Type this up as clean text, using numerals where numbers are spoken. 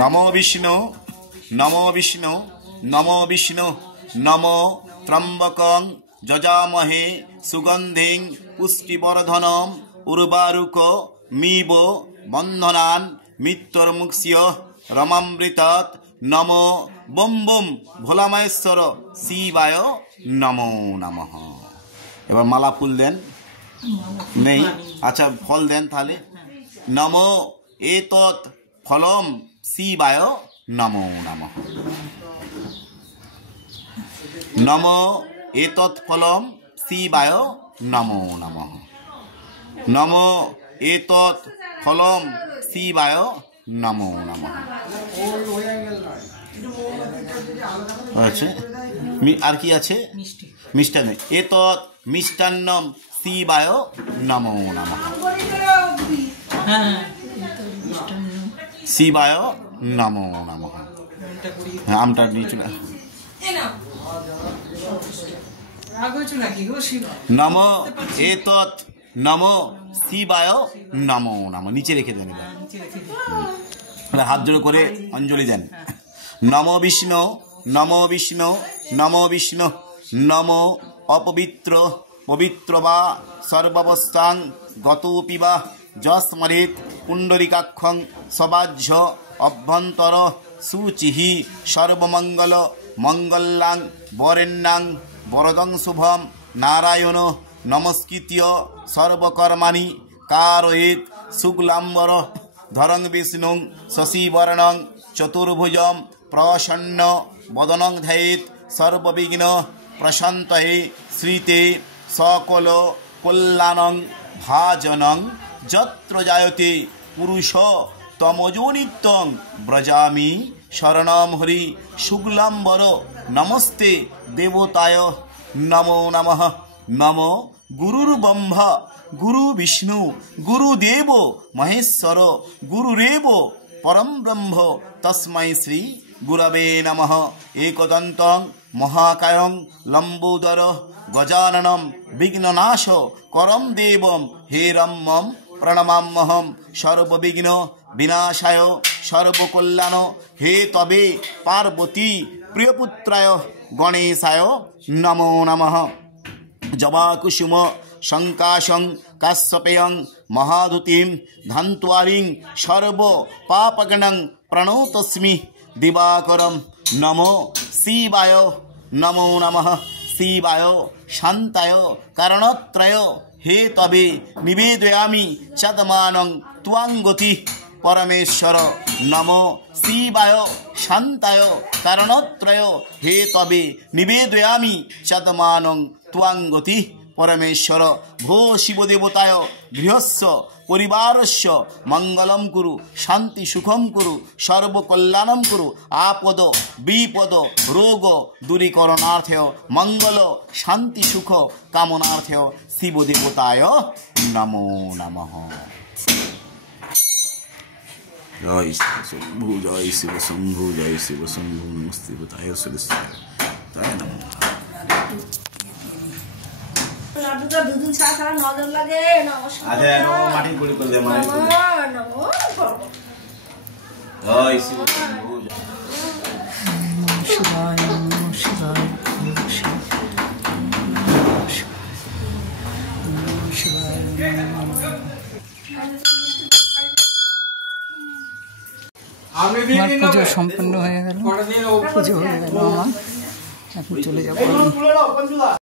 नमो विष्णु नमो विष्णु नमो विष्णु नमो त्र्यंबकं यजामहे सुगंधिं पुष्टिवर्धनम् उर्वारुकमिव बन्धनान् मृत्युर्मुक्ष्य रमामृतात् नमो बम बम भोलामहेश्वर शिवाय नमो नमः। এবার মালা ফুল দেন নেই আচ্ছা ফল দেন তাহলে নমো এতৎ ফলম শিবায় নমো নমঃ নমো এতৎ ফলম শিবায় নমো নমঃ নমো এতৎ ফলম শিবায় নমো নমঃ। আচ্ছা আর কি আছে মিষ্টান্ন এতৎ মিষ্টান্নম শিবায় নমো নমঃ শিবায় নমো নমঃ। আমটা নিয়ে চলে নমো এতৎ নমো শিবায় নমো নমঃ নিচে রেখে দেন হাত জোড় করে অঞ্জলি দেন নমো বিষ্ণু নমো বিষ্ণু নমো বিষ্ণু নমো অপবিত্র পবিত্র বা সর্বাবস্থাং গতোপি বা যস্মরেৎ পুণ্ডরিকাক্ষং সবাহ্য অভ্যন্তর শুচিহি সর্বমঙ্গল মঙ্গলাং বরেণ্যাং বরদং শুভম নারায়ণ নমস্কৃত্য সর্বকর্মাণি কারয়েৎ শুক্লাম্বর ধরং বিষ্ণুং শশীবর্ণং চতুর্ভুজম প্রসন্ন বদনং ধ্যায়েৎ সর্ববিঘ্ন প্রশান্তয়ে শ্রীতে সকল কল্যাণং ভাজনং যত্র জায়তে পুরুষ তমজোনিত্যং ব্রজামি শরণম হরি শুক্লাম্বর নমস্তে দেবতায় নমো নমঃ নমো গুরুর্ব্রহ্মা গুরু বিষ্ণু গুরুদেব মহেশ্বর গুরুরেব পরম ব্রহ্ম তস্मै শ্রী গুরবে নমঃ একদন্তং মহাকায়ং লম্বোদর গজাননম বিঘ্ননাশ করম দেবম হেরম্মম প্রণমাম্যহম সর্ববিঘ্ন বিনাশায় সর্বকল্যাণ হে তবে পার্বতী প্রিয়পুত্রায় গণেশায় নমো নমঃ জবাকুসুম শঙ্কাশং কাশ্যপেয়ং মহাদুতিম ধন্ত্বারিং সর্ব পাপগণং প্রণতস্মি দিবাকরম নমো শিবায় নমো নমঃ শিবায় শান্তায় কারণত্রয় হে তবে নিবেদয়ামি চাদমানং ত্বাঙ্গতি পরমেশ্বর নমো শিবায় শান্তায় কারণত্রয় হে তবে নিবেদয়ামি চাদমানং ত্বাঙ্গতি পরমেশ্বর ভো শিবদেবতায় গৃহস্য পরিবারস্য মঙ্গলম কুরু শান্তি সুখম কুরু সর্বকল্যাণম কুরু আপদ বিপদ রোগ দূরীকরণার্থেয় মঙ্গল শান্তি সুখ কামনার্থেয় শিবদেবতায় নমো নমঃ। জয় শম্ভু জয় শিব শম্ভু জয় শিব শম্ভু নমস্তে দেবতায় সুরেশ্বরায় নমঃ। লাড্ডুটা দুদিন ছাড়া ছাড়া নজর লাগে নমস্কার আরে মাটি করে করে দে মাটি নমো জয় শিব শম্ভু শিবায় শিবায় আমার পুজো সম্পন্ন হয়ে গেল পুজো হয়ে গেল আমার এখন চলে যাবো।